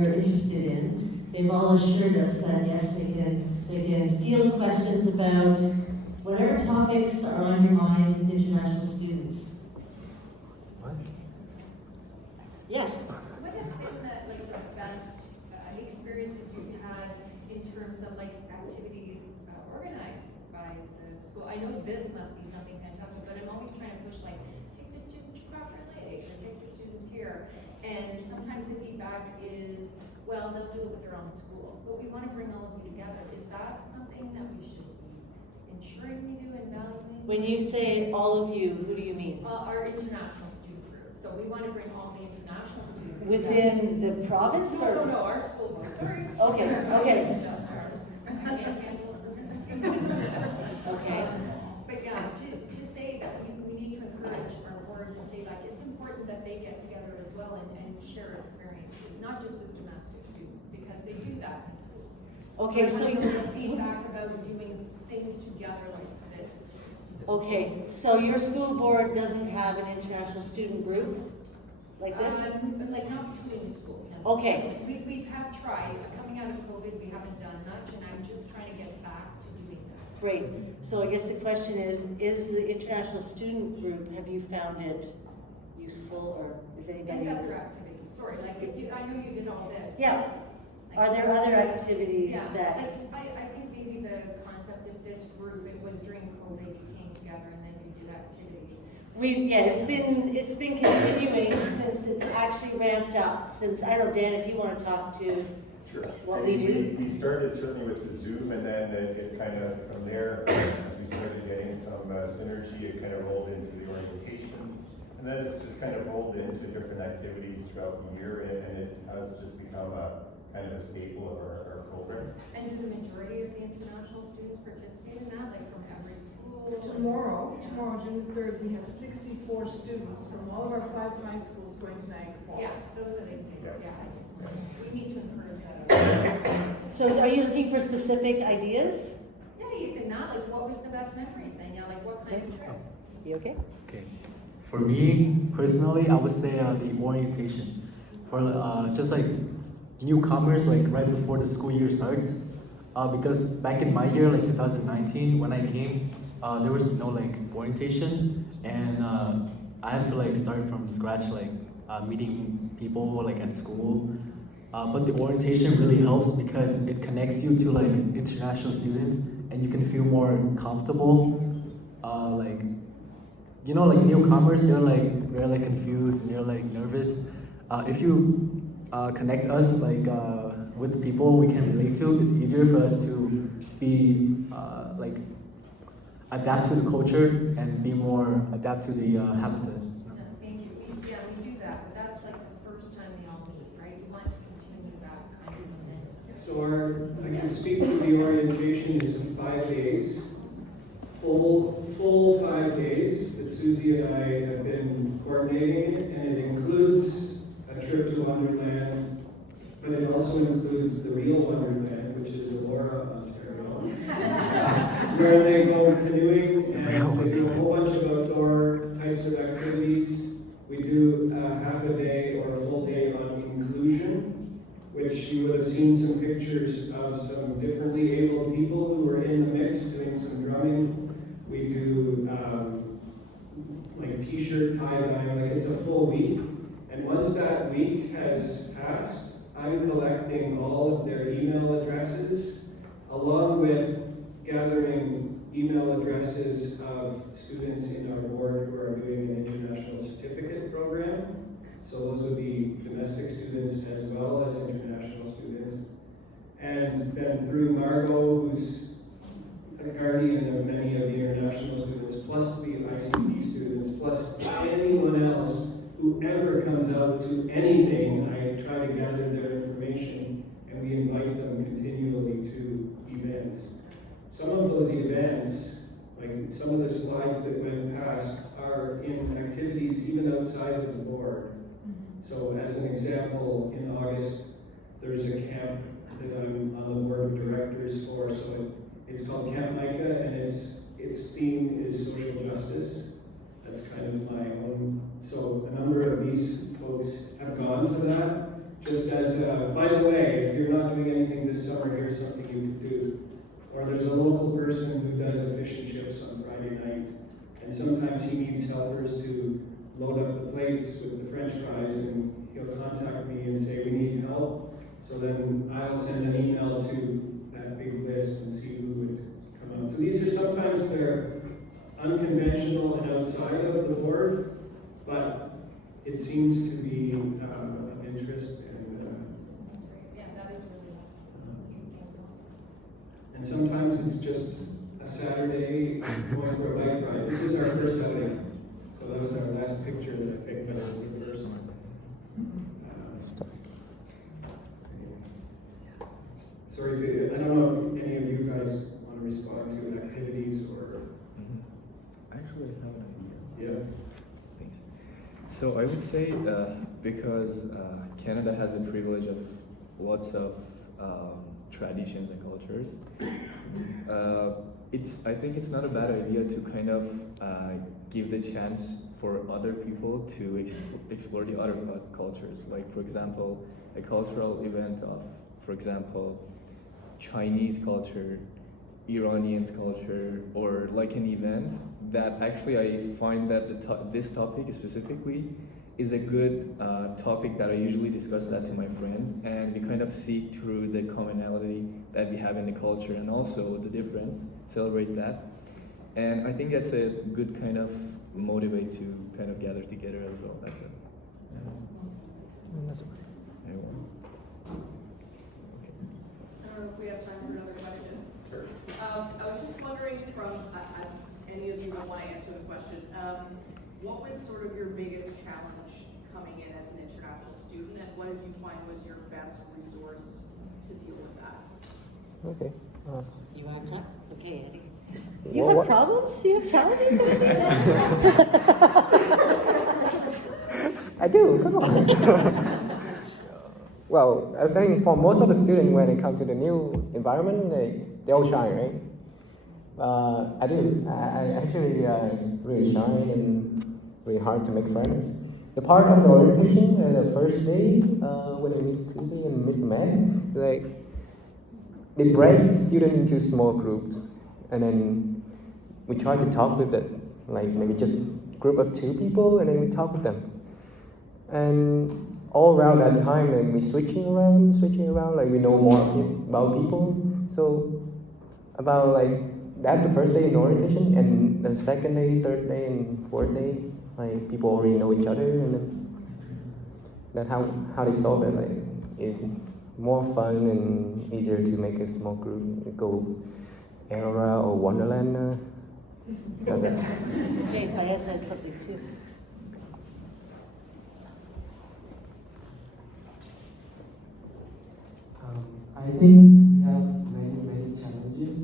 you're interested in. They've all assured us that yes, they can field questions about whatever topics are on your mind with international students. What? Yes? What have been the best experiences you've had in terms of activities organized by the school? I know this must be something fantastic, but I'm always trying to push take the students to Crawford Lake or take the students here. And sometimes the feedback is, well, they'll do it with their own school, but we want to bring all of you together. Is that something that we should be ensuring we do and valuing? When you say all of you, who do you mean? Our international student group. So we want to bring all the international students Within the province? Or? No, our school board. Sorry. Okay, okay. Just ours. I can't handle it. Okay. But yeah, to say that we need to encourage our board to say it's important that they get together as well and share experiences, not just with domestic students, because they do that in schools. Okay, so the feedback about doing things together like this. okay, so your school board doesn't have an international student group like this? Not between schools. Okay. We have tried. Coming out of COVID, we haven't done much, and I'm just trying to get back to doing that. Great. So I guess the question is the international student group, have you found it useful, or is anybody? And other activities. Sorry, I know you did all this. Yeah. Are there other activities that? I think maybe the concept of this group, it was during COVID, you came together and then you did activities. It's been continuing since it's actually ramped up. Since, I don't know, Dan, if you want to talk to Sure. what we do. We started certainly with the Zoom, and then it kind of, from there, as we started getting some synergy, it kind of rolled into the orientation. And then it's just kind of rolled into different activities throughout the year, and it has just become a kind of a staple of our program. And do the majority of the international students participate in that, from every school? Tomorrow, June 3rd, we have 64 students from all of our 5 high schools going to Niagara Falls. Yeah, those are the things, we need to encourage that. So are you looking for specific ideas? Yeah, you can what was the best memories then? What kind of trips? You okay? Okay. For me personally, I would say the orientation. For just newcomers, right before the school year starts. Because back in my year, 2019, when I came, there was no orientation, and I had to start from scratch, meeting people at school. But the orientation really helps because it connects you to international students, and you can feel more comfortable. Newcomers, they're confused and they're nervous. If you connect us with people we can relate to, it's easier for us to be adapt to the culture and be more adapt to the habitat. Thank you. We do that, but that's the first time we all meet, right? We want to continue that kind of momentum. So I can speak to the orientation is 5 days, full 5 days that Susie and I have been coordinating, and it includes a trip to Wonderland, but it also includes the real Wonderland, which is Aurora, Ontario, where they go canoeing and they do a whole bunch of outdoor types of activities. We do half a day or a full day on inclusion, which you would have seen some pictures of some differently abled people who were in the mix doing some drumming. We do t-shirt tie-dye, it's a full week. And once that week has passed, I'm collecting all of their email addresses, along with gathering email addresses of students in our board who are doing an international certificate program. So those would be domestic students as well as international students. And then through Margot, who's a guardian of many of the international students, plus the ICT students, plus anyone else who ever comes out to anything, I try to gather their information, and we invite them continually to events. Some of those events, some of the slides that went past, are in activities even outside of the board. So as an example, in August, there's a camp that I'm on the board of directors for, so it's called Camp Micah, and its theme is social justice. That's kind of my own. So a number of these folks have gone to that, Just as, by the way, if you're not doing anything this summer, here's something you can do. Or there's a local person who does a fish and chips on Friday night, and sometimes he needs helpers to load up the plates with the French fries, and he'll contact me and say, we need help. So then I'll send an email to that big list and see who would come out. So these are sometimes they're unconventional and outside of the board, but it seems to be of interest Yeah, that is really. and sometimes it's just a Saturday going for a bike ride. This is our first outing. So that was our last picture that I picked, but it was the first one. Sorry, I don't know if any of you guys want to respond to activities or. Actually, I have an idea. Yeah. Thanks. So I would say because Canada has the privilege of lots of traditions and cultures, I think it's not a bad idea to kind of give the chance for other people to explore the other cultures. Like, for example, a cultural event of, for example, Chinese culture, Iranians culture, or like an event that actually I find that this topic specifically is a good topic that I usually discuss that to my friends, and we kind of seek through the commonality that we have in the culture and also the difference, celebrate that. And I think that's a good kind of motivate to kind of gather together as well. That's it. Anyone? I don't know if we have time for another question. Sure. I was just wondering from, any of you would want to answer the question, what was sort of your biggest challenge coming in as an international student, and what did you find was your best resource to deal with that? Okay. You want to talk? Okay, Eddie. Do you have problems? Do you have challenges? I do, come on. Well, I think for most of the students, when it comes to the new environment, they all shy, right? I do. I actually really shy and really hard to make friends. The part of the orientation, the first day, when I meet Susie and Mr. Matt, like, they break students into small groups, and then we try to talk with them, like maybe just group of 2 people, and then we talk with them. And all around that time, and we switching around, like we know more about people. So about like that, the first day in orientation, and the second day, third day, and fourth day, like people already know each other, and then that how they solve it, like is more fun and easier to make a small group. We go Era or Wonderland. Okay, Faya says something too. I think we have many challenges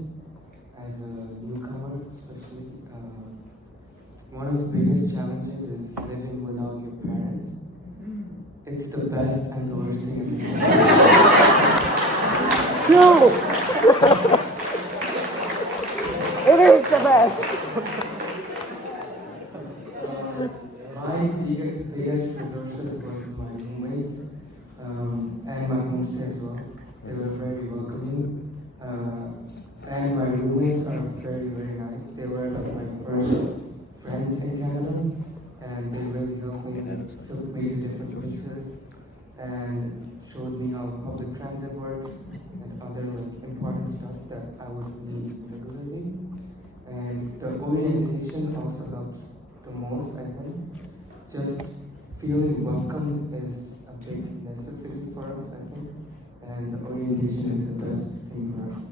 as a newcomer, especially. One of the biggest challenges is living without your parents. It's the best and the worst thing at the same time. No! It is the best! My biggest resources was my roommates and my homestay as well. They were very welcoming, and my roommates are very nice. They were like my first friends in Canada, and they really helped me, took me to different places, and showed me how public transit works and other like important stuff that I would need regularly. And the orientation also helps the most, I think. Just feeling welcomed is a big necessity for us, I think. And the orientation is the best thing for us.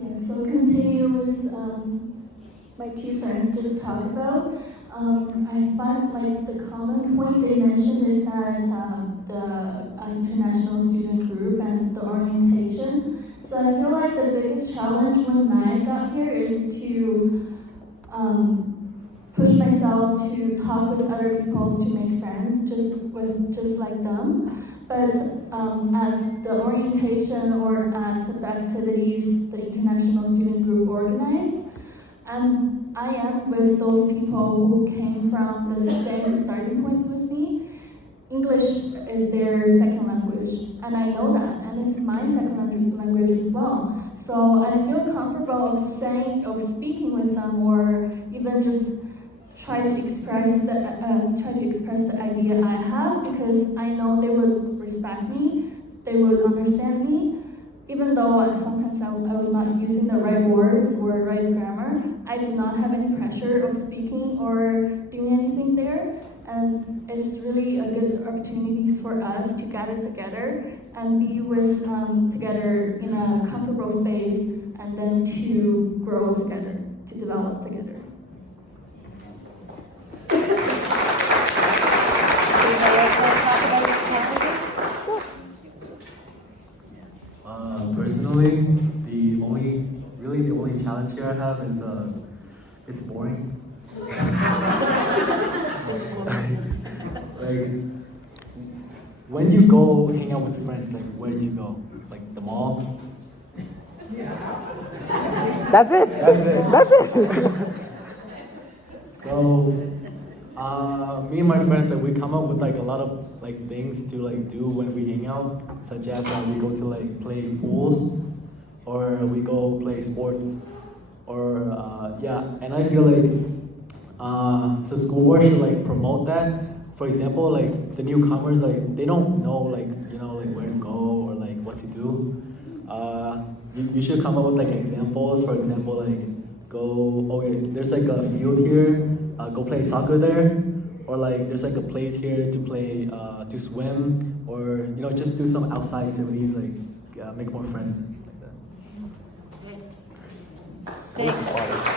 Yeah, so continuing with my 2 friends just talked about, I find like the common point they mentioned is that the international student group and the orientation. So I feel like the biggest challenge when I got here is to push myself to talk with other people to make friends, just like them. But at the orientation or at the activities the international student group organized, I am with those people who came from the same starting point with me, English is their second language, and I know that, and it's my second language as well. So I feel comfortable of speaking with them, or even just try to express the idea I have, because I know they would respect me, they would understand me. Even though sometimes I was not using the right words or right grammar, I did not have any pressure of speaking or doing anything there. And it's really a good opportunity for us to gather together and be with together in a comfortable space, and then to grow together, to develop together. Anybody else want to talk about campuses? Personally, the only challenge here I have is it's boring. Like, when you go hang out with friends, like, where do you go? Like, the mall? That's it. That's it. That's it. So, me and my friends, like, we come up with like a lot of like things to like do when we hang out, such as we go to like play pools, or we go play sports, or yeah. And I feel like the school board should like promote that. For example, like the newcomers, like they don't know like like where to go or like what to do. You should come up with like examples. For example, like there's like a field here, go play soccer there, or like there's like a place here to play to swim, or just do some outside activities, like make more friends like that. Thanks.